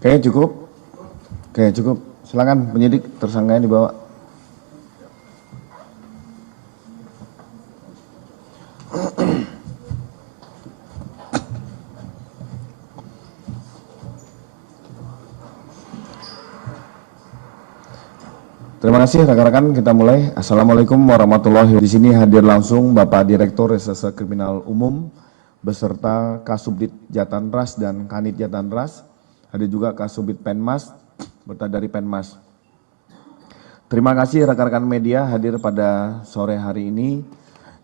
Kayaknya cukup. Kayaknya cukup. Silakan penyidik tersangkanya dibawa. Terima kasih rekan-rekan, kita mulai. Assalamualaikum warahmatullahi wabarakatuh. Di sini hadir langsung Bapak Direktur Reserse Kriminal Umum beserta Kasubdit Jatanras dan Kanit Jatanras. Hadir juga Kasubdit Penmas serta dari Penmas. Terima kasih rekan-rekan media hadir pada sore hari ini.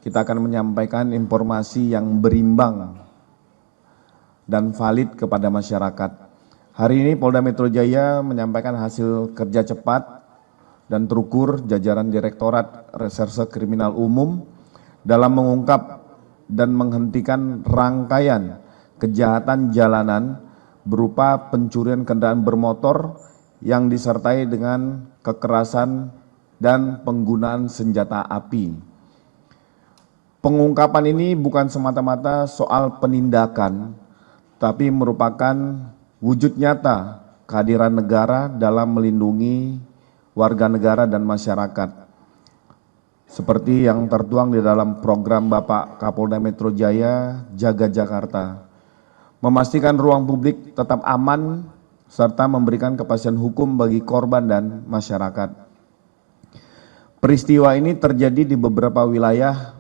Kita akan menyampaikan informasi yang berimbang dan valid kepada masyarakat. Hari ini Polda Metro Jaya menyampaikan hasil kerja cepat dan terukur jajaran Direktorat Reserse Kriminal Umum dalam mengungkap dan menghentikan rangkaian kejahatan jalanan berupa pencurian kendaraan bermotor yang disertai dengan kekerasan dan penggunaan senjata api. Pengungkapan ini bukan semata-mata soal penindakan, tapi merupakan wujud nyata kehadiran negara dalam melindungi warga negara dan masyarakat. Seperti yang tertuang di dalam program Bapak Kapolda Metro Jaya, Jaga Jakarta. Memastikan ruang publik tetap aman, serta memberikan kepastian hukum bagi korban dan masyarakat. Peristiwa ini terjadi di beberapa wilayah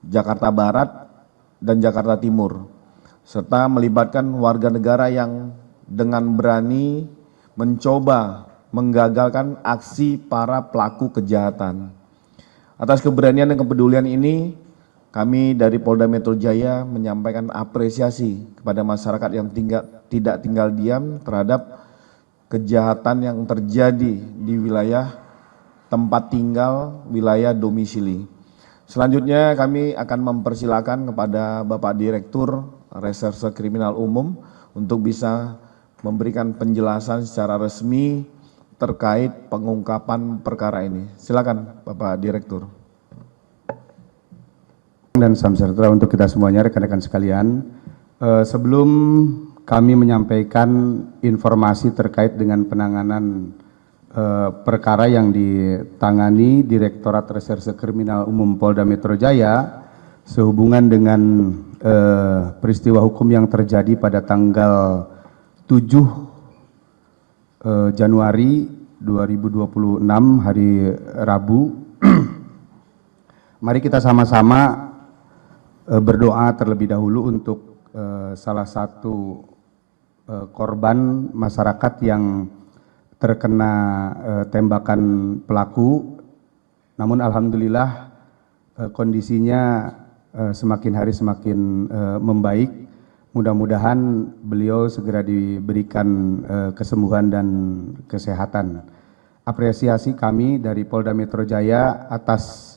Jakarta Barat dan Jakarta Timur, serta melibatkan warga negara yang dengan berani mencoba menggagalkan aksi para pelaku kejahatan. Atas keberanian dan kepedulian ini, kami dari Polda Metro Jaya menyampaikan apresiasi kepada masyarakat yang tidak tinggal diam terhadap kejahatan yang terjadi di wilayah tempat tinggal, wilayah domisili. Selanjutnya kami akan mempersilakan kepada Bapak Direktur Reserse Kriminal Umum untuk bisa memberikan penjelasan secara resmi terkait pengungkapan perkara ini. Silakan Bapak Direktur. Dan salam sejahtera untuk kita semuanya, rekan-rekan sekalian. Sebelum kami menyampaikan informasi terkait dengan penanganan perkara yang ditangani Direktorat Reserse Kriminal Umum Polda Metro Jaya sehubungan dengan peristiwa hukum yang terjadi pada tanggal 7 Januari 2026 hari Rabu. Mari kita sama-sama berdoa terlebih dahulu untuk salah satu korban masyarakat yang terkena tembakan pelaku. Namun alhamdulillah kondisinya semakin hari semakin membaik. Mudah-mudahan beliau segera diberikan kesembuhan dan kesehatan. Apresiasi kami dari Polda Metro Jaya atas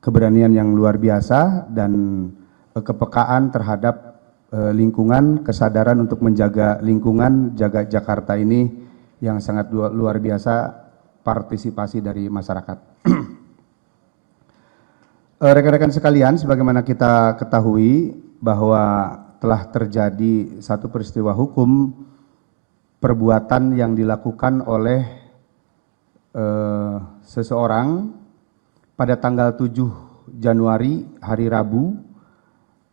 keberanian yang luar biasa dan kepekaan terhadap lingkungan, kesadaran untuk menjaga lingkungan, jaga Jakarta ini yang sangat luar biasa partisipasi dari masyarakat. Rekan-rekan sekalian, sebagaimana kita ketahui bahwa telah terjadi satu peristiwa hukum perbuatan yang dilakukan oleh seseorang pada tanggal 7 Januari hari Rabu.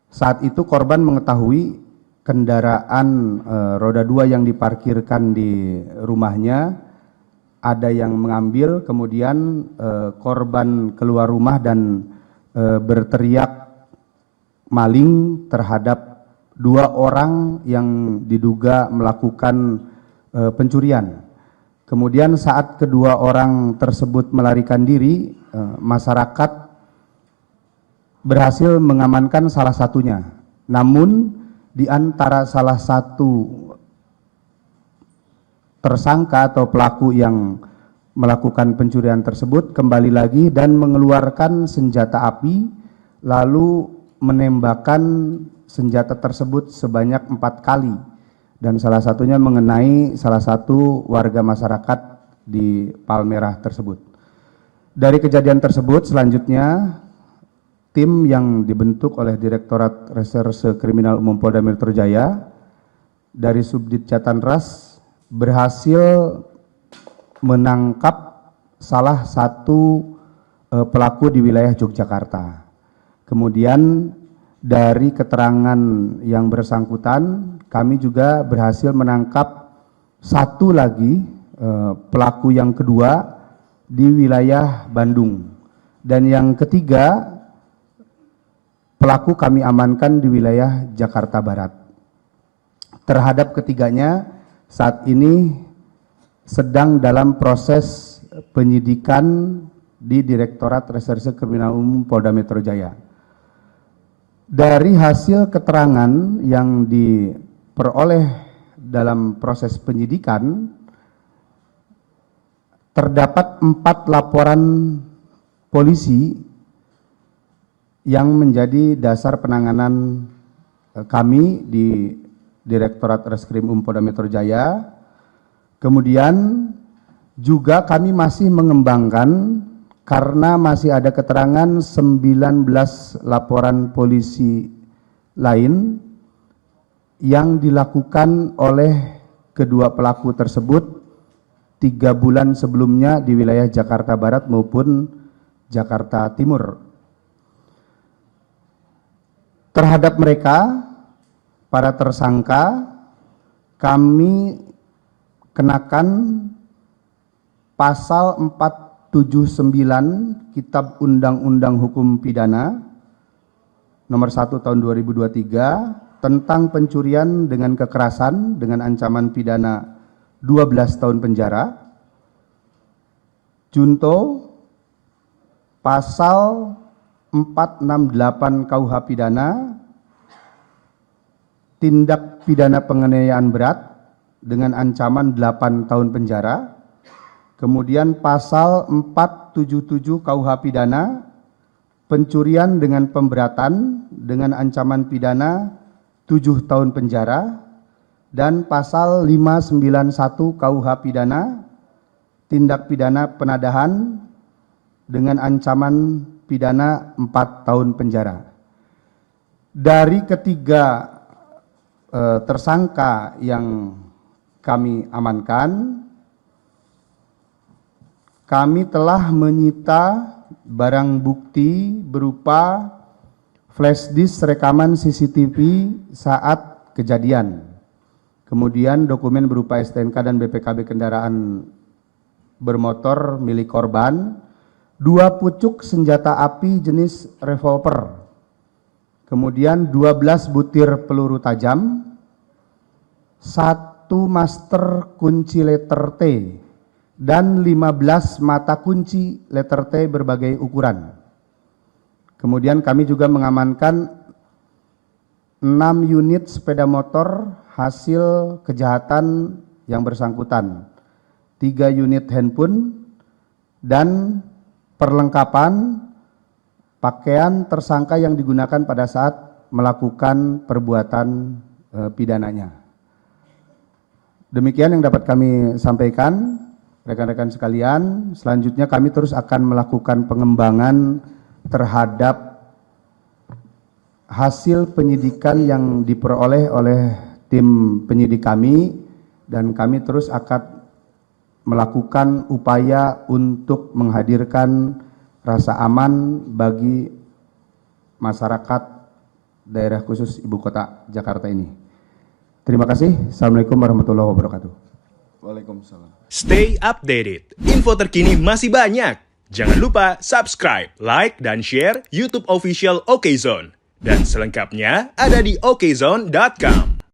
Saat itu korban mengetahui kendaraan roda 2 yang diparkirkan di rumahnya ada yang mengambil, kemudian korban keluar rumah dan berteriak maling terhadap 2 orang yang diduga melakukan pencurian. Kemudian saat kedua orang tersebut melarikan diri, masyarakat berhasil mengamankan salah satunya. Namun di antara salah satu tersangka atau pelaku yang melakukan pencurian tersebut kembali lagi dan mengeluarkan senjata api lalu menembakkan senjata tersebut sebanyak 4 kali dan salah satunya mengenai salah satu warga masyarakat di Palmerah tersebut. Dari kejadian tersebut selanjutnya tim yang dibentuk oleh Direktorat Reserse Kriminal Umum Polda Metro Jaya dari Subdit Jatanras berhasil menangkap salah satu pelaku di wilayah Yogyakarta. Kemudian dari keterangan yang bersangkutan, kami juga berhasil menangkap satu lagi pelaku yang kedua di wilayah Bandung. Dan yang ketiga, pelaku kami amankan di wilayah Jakarta Barat. Terhadap ketiganya, saat ini sedang dalam proses penyidikan di Direktorat Reserse Kriminal Umum Polda Metro Jaya. Dari hasil keterangan yang diperoleh dalam proses penyidikan, terdapat 4 laporan polisi yang menjadi dasar penanganan kami di Direktorat Reskrim Polda Metro Jaya. Kemudian juga kami masih mengembangkan karena masih ada keterangan 19 laporan polisi lain yang dilakukan oleh kedua pelaku tersebut 3 bulan sebelumnya di wilayah Jakarta Barat maupun Jakarta Timur. Terhadap mereka, para tersangka, kami kenakan pasal 479 Kitab Undang-Undang Hukum Pidana nomor 1 tahun 2023 tentang pencurian dengan kekerasan dengan ancaman pidana 12 tahun penjara. Junto pasal 468 KUH Pidana tindak pidana penganiayaan berat dengan ancaman 8 tahun penjara. Kemudian pasal 477 KUH Pidana pencurian dengan pemberatan dengan ancaman pidana 7 tahun penjara, dan pasal 591 KUH Pidana tindak pidana penadahan dengan ancaman pidana 4 tahun penjara. Dari ketiga tersangka yang kami amankan, kami telah menyita barang bukti berupa flash disk rekaman CCTV saat kejadian. Kemudian dokumen berupa STNK dan BPKB kendaraan bermotor milik korban, 2 pucuk senjata api jenis revolver, kemudian 12 butir peluru tajam, 1 master kunci letter T, dan 15 mata kunci letter T berbagai ukuran. Kemudian kami juga mengamankan 6 unit sepeda motor hasil kejahatan yang bersangkutan, 3 unit handphone, dan perlengkapan pakaian tersangka yang digunakan pada saat melakukan perbuatan pidananya. Demikian yang dapat kami sampaikan, rekan-rekan sekalian. Selanjutnya kami terus akan melakukan pengembangan terhadap hasil penyidikan yang diperoleh oleh tim penyidik kami, dan kami terus akan melakukan upaya untuk menghadirkan rasa aman bagi masyarakat daerah khusus Ibu Kota Jakarta ini. Terima kasih. Assalamualaikum warahmatullahi wabarakatuh. Waalaikumsalam. Stay updated. Info terkini masih banyak. Jangan lupa subscribe, like, dan share YouTube official OKZone. Dan selengkapnya ada di okezone.com.